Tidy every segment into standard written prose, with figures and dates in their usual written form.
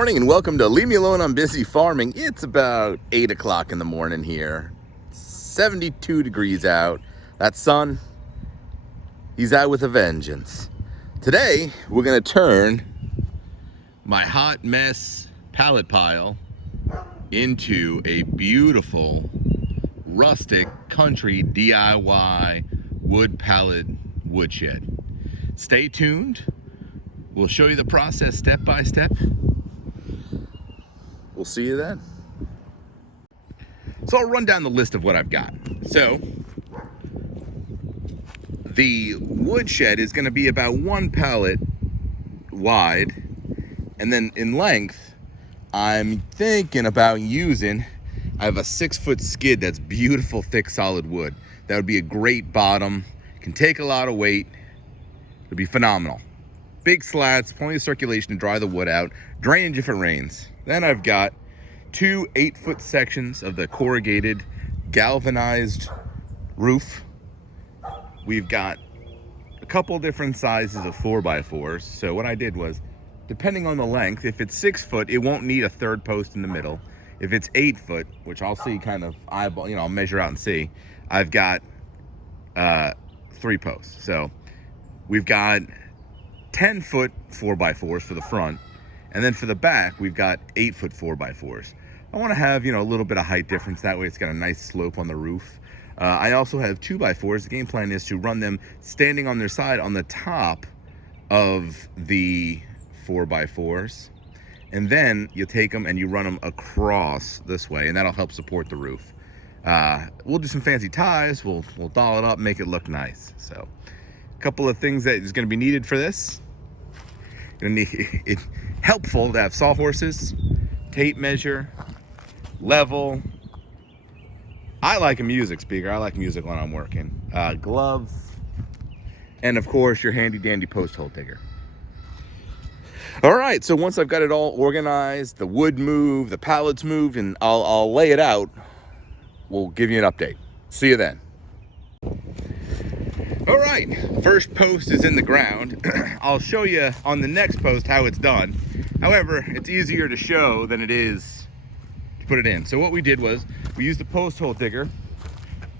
morning and welcome to Leave Me Alone, I'm Busy Farming. It's about 8 o'clock in the morning here. 72 degrees out. That sun, he's out with a vengeance. Today, we're gonna turn my hot mess pallet pile into a beautiful, rustic, country DIY wood pallet woodshed. Stay tuned. We'll show you the process step by step. We'll see you then. So I'll run down the list of what I've got. So the woodshed is going to be about 1 pallet wide, and then in length, I'm thinking about using, I have a 6-foot skid that's beautiful, thick, solid wood. That would be a great bottom. Can take a lot of weight. It would be phenomenal. Big slats, plenty of circulation to dry the wood out, drainage if it rains. Then I've got 2 8-foot sections of the corrugated galvanized roof. We've got a couple different sizes of 4x4s. So what I did was, depending on the length, if it's 6 foot, it won't need a third post in the middle. If it's 8 foot, which I'll see kind of eyeball, I'll measure out and see, I've got 3 posts. So we've got 10-foot 4x4s for the front, and then for the back we've got 8-foot 4x4s. I want to have a little bit of height difference, that way it's got a nice slope on the roof. I also have 2x4s. The game plan is to run them standing on their side on the top of the 4x4s, and then you take them and you run them across this way, and that'll help support the roof. We'll do some fancy ties, we'll doll it up, make it look nice. So a couple of things that is going to be needed for this. It's helpful to have sawhorses, tape measure, level. I like a music speaker. I like music when I'm working. Gloves, and of course your handy dandy post hole digger. All right, so once I've got it all organized, the wood moved, the pallets moved, and I'll lay it out, we'll give you an update. See you then. All right, first post is in the ground. I'll show you on the next post how it's done. However, it's easier to show than it is to put it in. So what we did was, we used a post hole digger.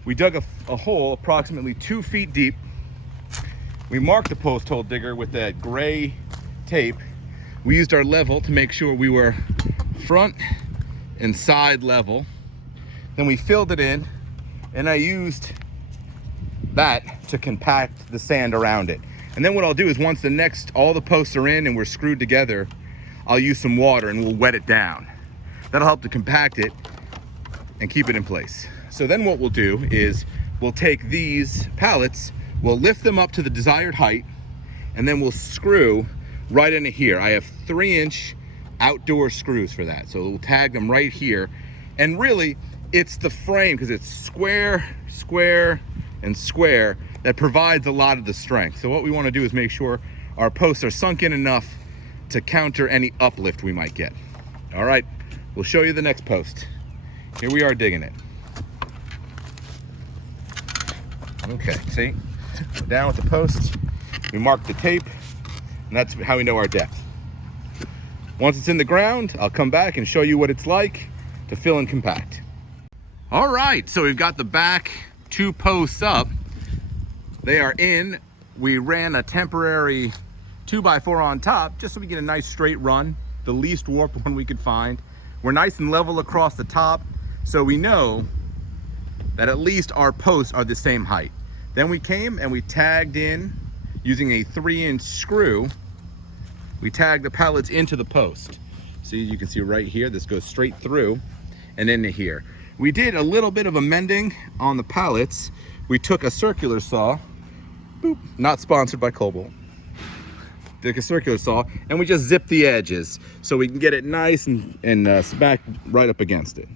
We dug a hole approximately 2 feet deep. We marked the post hole digger with that gray tape. We used our level to make sure we were front and side level. Then we filled it in, and I used that to compact the sand around it. And then what I'll do is, once all the posts are in and we're screwed together, I'll use some water and we'll wet it down. That'll help to compact it and keep it in place. So then what we'll do is, we'll take these pallets, we'll lift them up to the desired height, and then we'll screw right into here. I have 3-inch outdoor screws for that. So we'll tag them right here. And really, it's the frame, because it's square, square, and square, that provides a lot of the strength. So what we want to do is make sure our posts are sunk in enough to counter any uplift we might get. All right, we'll show you the next post. Here we are digging it. Okay, see? We're down with the post. We mark the tape, and that's how we know our depth. Once it's in the ground, I'll come back and show you what it's like to fill and compact. All right, so we've got the back 2 posts up. They are in. We ran a temporary 2x4 on top just so we get a nice straight run, the least warped one we could find. We're nice and level across the top, so we know that at least our posts are the same height. Then we came and we tagged in using a 3-inch screw. We tagged the pallets into the post. See, you can see right here, this goes straight through and into here. We did a little bit of amending on the pallets. We took a circular saw, boop, not sponsored by Cobalt. Took a circular saw, and we just zipped the edges so we can get it nice and smack right up against it.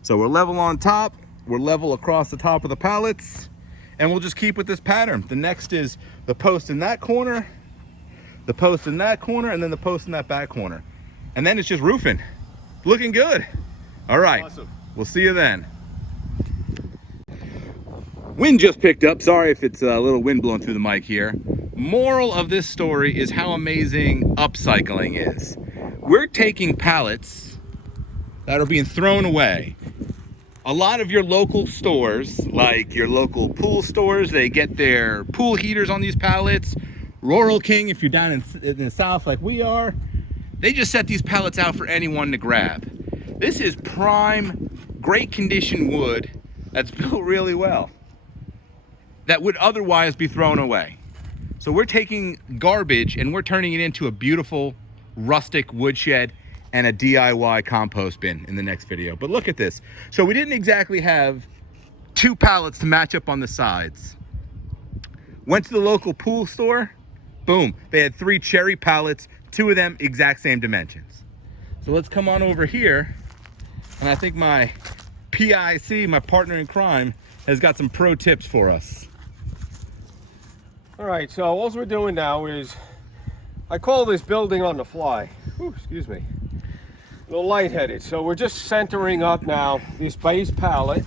So we're level on top, we're level across the top of the pallets, and we'll just keep with this pattern. The next is the post in that corner, the post in that corner, and then the post in that back corner. And then it's just roofing. Looking good. All right. Awesome. We'll see you then. Wind just picked up. Sorry if it's a little wind blowing through the mic here. Moral of this story is how amazing upcycling is. we're taking pallets that are being thrown away. A lot of your local stores, like your local pool stores, they get their pool heaters on these pallets. Rural King, if you're down in the south like we are, they just set these pallets out for anyone to grab. This is prime, great condition wood that's built really well, that would otherwise be thrown away. So we're taking garbage and we're turning it into a beautiful rustic woodshed and a DIY compost bin in the next video. But look at this. So we didn't exactly have 2 pallets to match up on the sides. Went to the local pool store, boom, they had 3 cherry pallets, 2 of them exact same dimensions. So let's come on over here, and I think my PIC, my partner in crime, has got some pro tips for us. All right, so all we're doing now is, I call this building on the fly. Ooh, excuse me. A little lightheaded. So we're just centering up now this base pallet.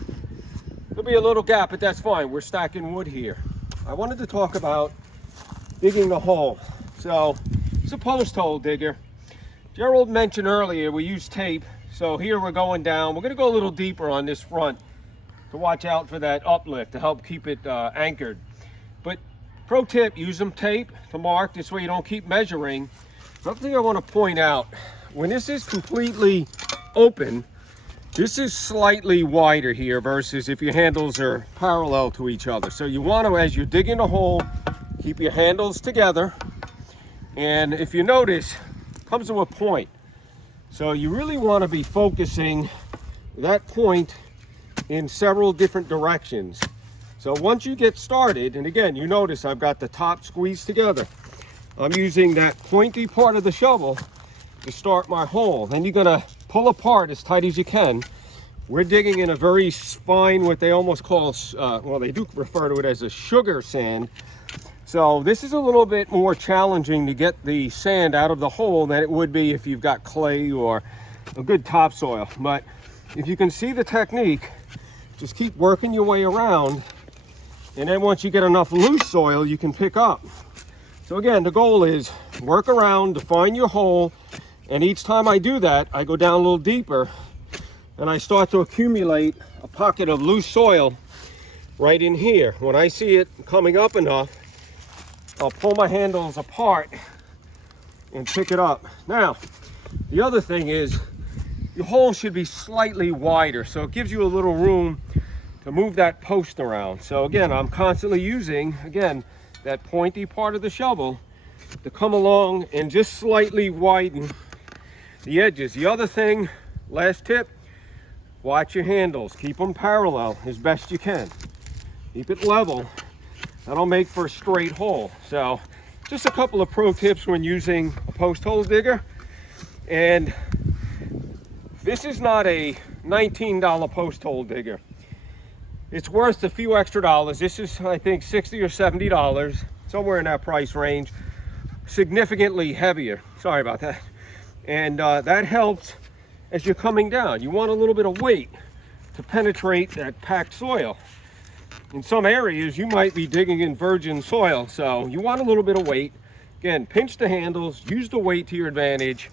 There'll be a little gap, but that's fine. We're stacking wood here. I wanted to talk about digging the hole. So it's a post hole digger. Gerald mentioned earlier we use tape. So here we're going down. We're going to go a little deeper on this front to watch out for that uplift to help keep it anchored. But pro tip, use some tape to mark. This way you don't keep measuring. Another thing I want to point out, when this is completely open, this is slightly wider here versus if your handles are parallel to each other. So you want to, as you're digging a hole, keep your handles together. And if you notice, it comes to a point. So you really want to be focusing that point in several different directions. So once you get started, and again, you notice I've got the top squeezed together. I'm using that pointy part of the shovel to start my hole. Then you're gonna pull apart as tight as you can. We're digging in a very fine, what they almost call, well, they do refer to it as a sugar sand. So this is a little bit more challenging to get the sand out of the hole than it would be if you've got clay or a good topsoil. But if you can see the technique, just keep working your way around. And then once you get enough loose soil, you can pick up. So again, the goal is work around, define your hole. And each time I do that, I go down a little deeper and I start to accumulate a pocket of loose soil right in here. When I see it coming up enough, I'll pull my handles apart and pick it up. Now, the other thing is your hole should be slightly wider, so it gives you a little room to move that post around. So again, I'm constantly using, again, that pointy part of the shovel to come along and just slightly widen the edges. The other thing, last tip, watch your handles. Keep them parallel as best you can. Keep it level. That'll make for a straight hole. So just a couple of pro tips when using a post hole digger. And this is not a $19 post hole digger. It's worth a few extra dollars. This is, I think, $60 or $70, somewhere in that price range. Significantly heavier. Sorry about that. And that helps as you're coming down. You want a little bit of weight to penetrate that packed soil. In some areas, you might be digging in virgin soil, so you want a little bit of weight. Again, pinch the handles, use the weight to your advantage,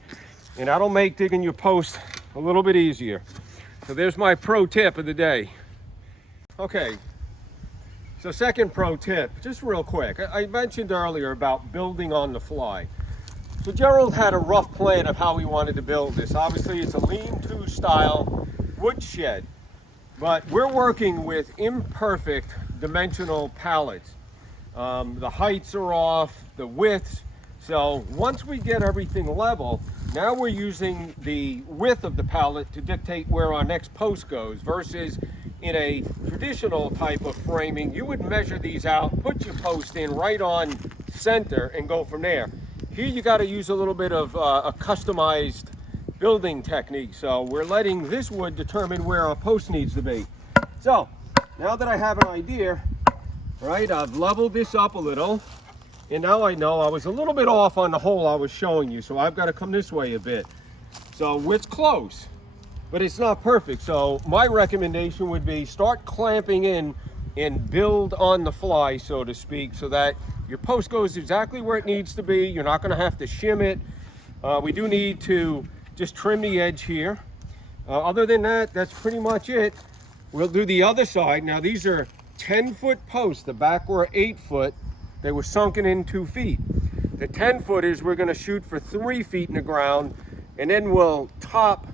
and that'll make digging your post a little bit easier. So there's my pro tip of the day. Okay, so second pro tip, just real quick. I mentioned earlier about building on the fly. So Gerald had a rough plan of how he wanted to build this. Obviously, it's a lean-to style wood shed. But we're working with imperfect dimensional pallets. The heights are off, the widths. So once we get everything level, now we're using the width of the pallet to dictate where our next post goes, versus in a traditional type of framing, you would measure these out, put your post in right on center and go from there. Here you got to use a little bit of a customized building technique. So we're letting this wood determine where our post needs to be. So now that I have an idea, right, I've leveled this up a little, and now I know I was a little bit off on the hole I was showing you, so I've got to come this way a bit. So it's close, but it's not perfect. So my recommendation would be start clamping in and build on the fly, so to speak, so that your post goes exactly where it needs to be. You're not going to have to shim it. We do need to just trim the edge here. Other than that, that's pretty much it. We'll do the other side. Now these are 10-foot posts. The back were 8 foot. They were sunken in 2 feet. The 10-footers we're going to shoot for 3 feet in the ground, and then we'll cut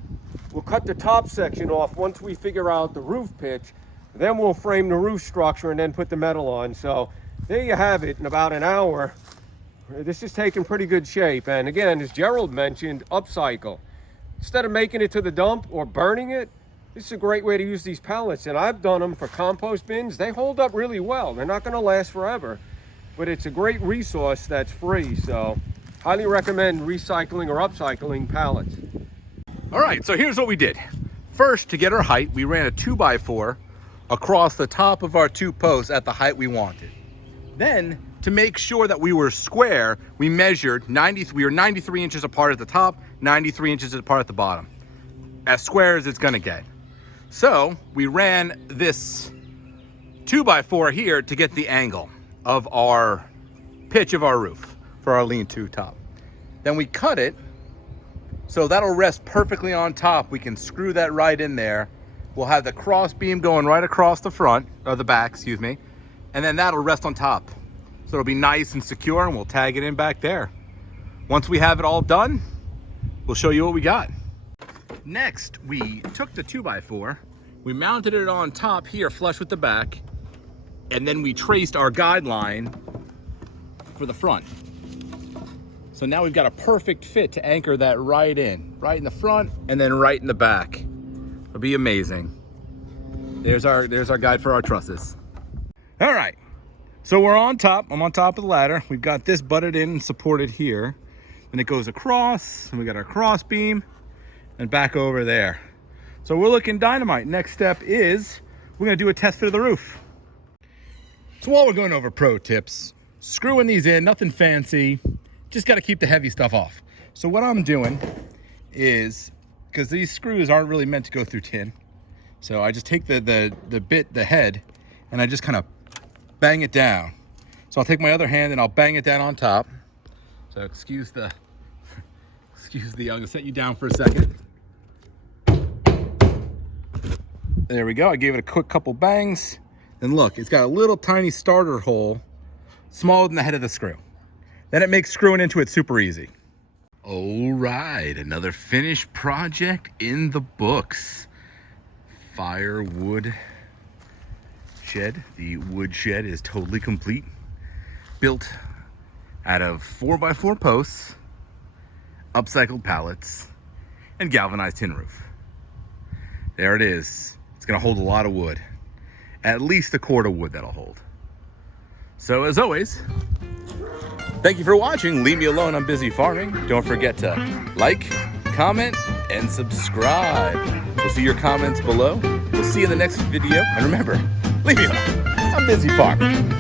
the top section off once we figure out the roof pitch. Then we'll frame the roof structure and then put the metal on. So there you have it. In about an hour, this is taking pretty good shape. And again, as Gerald mentioned, upcycle. Instead of making it to the dump or burning it, this is a great way to use these pallets. And I've done them for compost bins. They hold up really well. They're not going to last forever, but it's a great resource that's free. So highly recommend recycling or upcycling pallets. All right, so here's what we did. First, to get our height, we ran a 2x4 across the top of our 2 posts at the height we wanted. Then, to make sure that we were square, we measured we were 93 inches apart at the top, 93 inches apart at the bottom. As square as it's gonna get. So, we ran this 2x4 here to get the angle of our pitch of our roof for our lean-to top. Then we cut it, so that'll rest perfectly on top. We can screw that right in there. We'll have the cross beam going right across the front, or the back, excuse me, and then that'll rest on top. So it'll be nice and secure, and we'll tag it in back there. Once we have it all done, we'll show you what we got. Next, we took the 2x4, we mounted it on top here, flush with the back, and then we traced our guideline for the front. So now we've got a perfect fit to anchor that right in the front and then right in the back. It'll be amazing. There's our guide for our trusses. All right, so we're on top. I'm on top of the ladder. We've got this butted in and supported here. Then it goes across, and we got our cross beam and back over there. So we're looking dynamite. Next step is we're gonna do a test fit of the roof. So while we're going over pro tips, screwing these in, nothing fancy. Just got to keep the heavy stuff off. So what I'm doing is, because these screws aren't really meant to go through tin, so I just take the head, and I just kind of bang it down. So I'll take my other hand and I'll bang it down on top. So excuse the, I'm gonna set you down for a second. There we go. I gave it a quick couple bangs. And look, it's got a little tiny starter hole, smaller than the head of the screw. Then it makes screwing into it super easy. All right, another finished project in the books. Wood Shed. The wood shed is totally complete. Built out of 4x4 posts, upcycled pallets, and galvanized tin roof. There it is. It's gonna hold a lot of wood. At least a quart of wood that'll hold. So as always, thank you for watching. Leave me alone, I'm busy farming. Don't forget to like, comment, and subscribe. We'll see your comments below. We'll see you in the next video. And remember, leave me alone, I'm busy farming.